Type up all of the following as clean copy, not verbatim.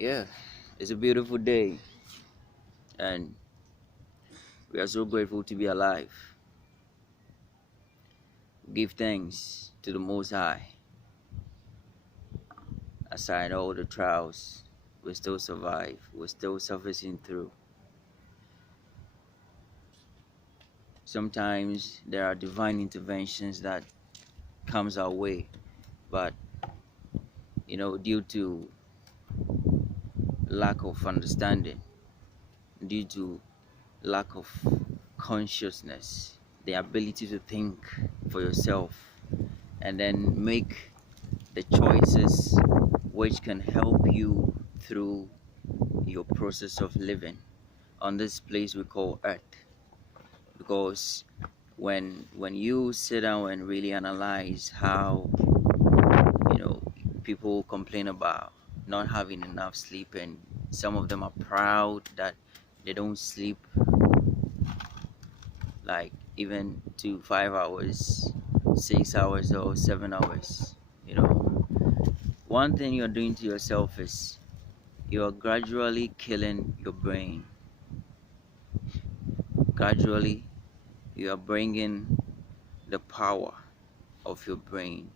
Yeah, it's a beautiful day, and we are so grateful to be alive. Give thanks to the Most High. Aside all the trials, we still survive. We're still surfacing through. Sometimes there are divine interventions that comes our way, but due to lack of understanding, due to lack of consciousness, the ability to think for yourself, and then make the choices which can help you through your process of living on this place we call earth. Because when you sit down and really analyze how you know people complain about not having enough sleep, and some of them are proud that they don't sleep like even to 5 hours, 6 hours, or 7 hours. One thing you're doing to yourself is you're gradually killing your brain. Gradually, you are bringing the power of your brain.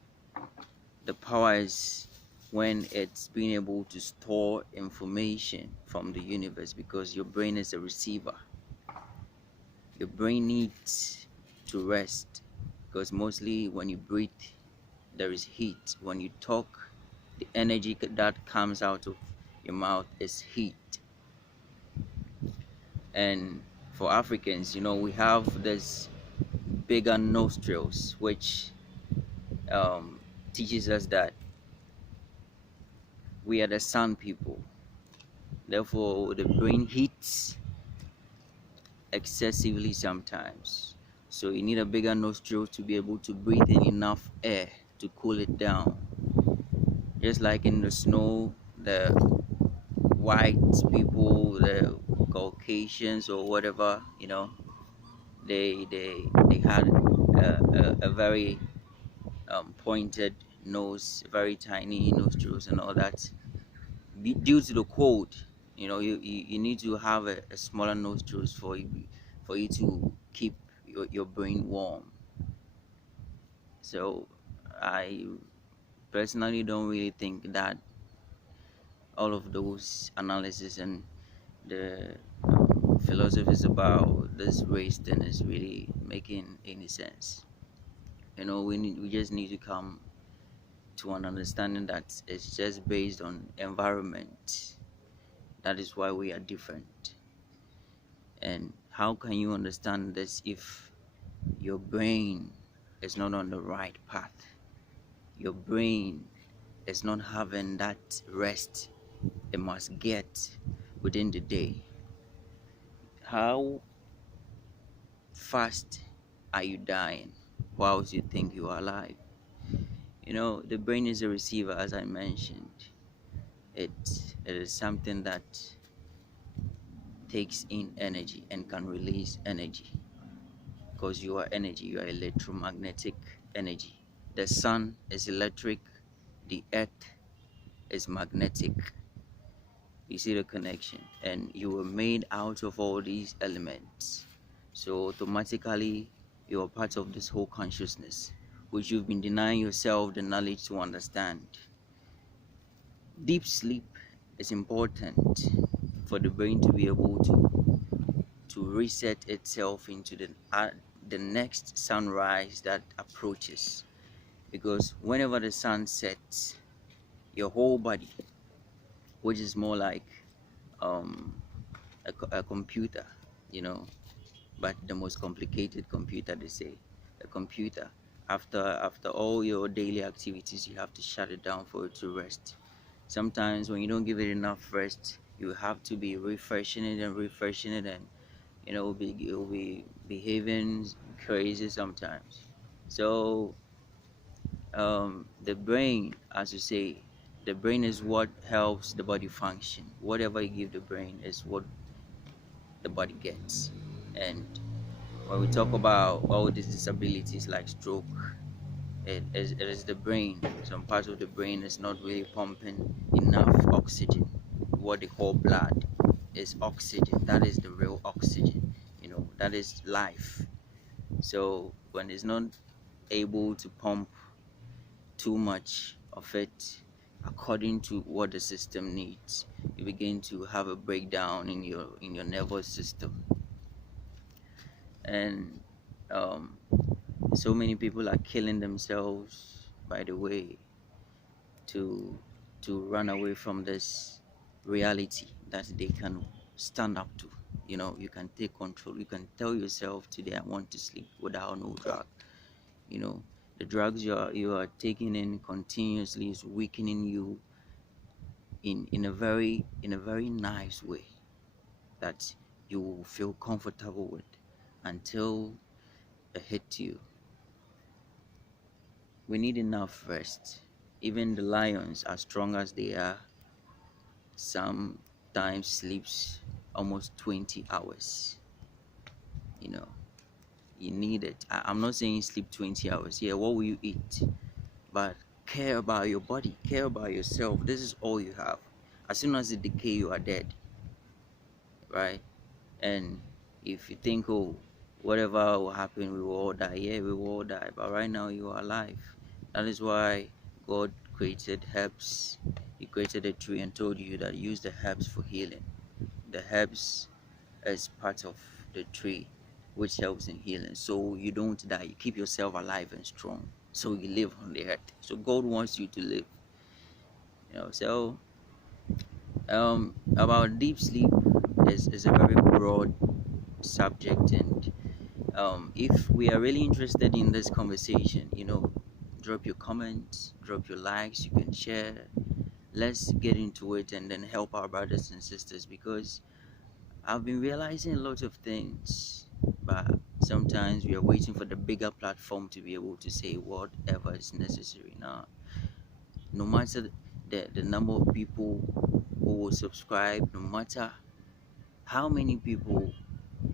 The power is when it's being able to store information from the universe, because your brain is a receiver. Your brain needs to rest because mostly when you breathe, there is heat. When you talk, the energy that comes out of your mouth is heat. And for Africans, we have this bigger nostrils, which um, teaches us that we are the sun people. Therefore, the brain heats excessively sometimes. So you need a bigger nostril to be able to breathe in enough air to cool it down. Just like in the snow, the white people, the Caucasians or whatever, they had a very pointed nose, very tiny nostrils, and all that. Due to the cold, you need to have a smaller nostrils for you to keep your brain warm. So I personally don't really think that all of those analysis and the philosophies about this race thing is really making any sense. We just need to come to an understanding that it's just based on environment. That is why we are different. And how can you understand this if your brain is not on the right path? Your brain is not having that rest it must get within the day. How fast are you dying whilst you think you are alive? The brain is a receiver, as I mentioned. It is something that takes in energy and can release energy, because you are energy, you are electromagnetic energy. The sun is electric, the earth is magnetic. You see the connection, and you were made out of all these elements. So automatically you are part of this whole consciousness, which you've been denying yourself the knowledge to understand. Deep sleep is important for the brain to be able to reset itself into the next sunrise that approaches. Because whenever the sun sets, your whole body, which is more like um, a computer, but the most complicated computer, they say, a computer. After all your daily activities, you have to shut it down for it to rest. Sometimes when you don't give it enough rest, you have to be refreshing it and refreshing it, and it will be behaving crazy sometimes. So the brain, as you say, the brain is what helps the body function. Whatever you give the brain is what the body gets. And when we talk about all these disabilities like stroke, it is the brain. Some part of the brain is not really pumping enough oxygen, what they call blood is oxygen. That is the real oxygen, that is life. So when it's not able to pump too much of it according to what the system needs, you begin to have a breakdown in your nervous system. And um, so many people are killing themselves, by the way, to run away from this reality that they can stand up to. You can take control. You can tell yourself, today I want to sleep without no drug. The drugs you are taking in continuously is weakening you in a very nice way that you will feel comfortable with until it hits you. We need enough rest. Even the lions, as strong as they are, sometimes sleeps almost 20 hours. You know, you need it. I'm not saying sleep 20 hours. Yeah, what will you eat? But care about your body, care about yourself. This is all you have. As soon as it decay, you are dead, right? And if you think, oh, whatever will happen, we will all die. Yeah, we will all die. But right now, you are alive. That is why God created herbs. He created a tree and told you that use the herbs for healing. The herbs is part of the tree which helps in healing. So you don't die. You keep yourself alive and strong. So you live on the earth. So God wants you to live. So about deep sleep is a very broad subject, and if we are really interested in this conversation, drop your comments, drop your likes, you can share. Let's get into it and then help our brothers and sisters, because I've been realizing a lot of things, but sometimes we are waiting for the bigger platform to be able to say whatever is necessary. Now, no matter the number of people who will subscribe, no matter how many people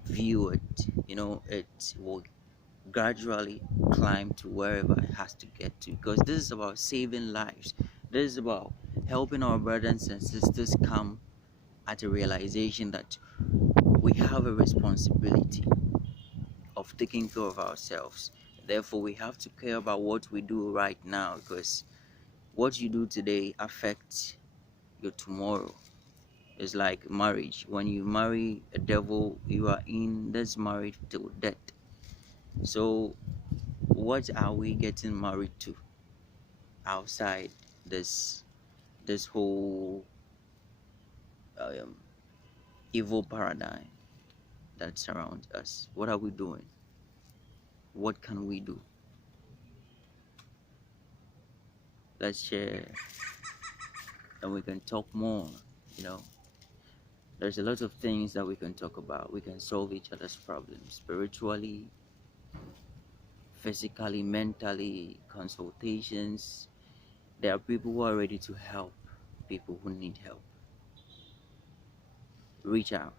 view it, it will gradually climb to wherever it has to get to, because this is about saving lives. This is about helping our brothers and sisters come at a realization that we have a responsibility of taking care of ourselves. Therefore, we have to care about what we do right now, because what you do today affects your tomorrow. It's like marriage. When you marry a devil, you are in this marriage till death. So what are we getting married to outside this whole um, evil paradigm that surrounds us? What are we doing? What can we do? Let's share and we can talk more. you know there's a lot of things that we can talk about. We can solve each other's problems spiritually, physically, mentally, consultations. There are people who are ready to help people who need help. Reach out.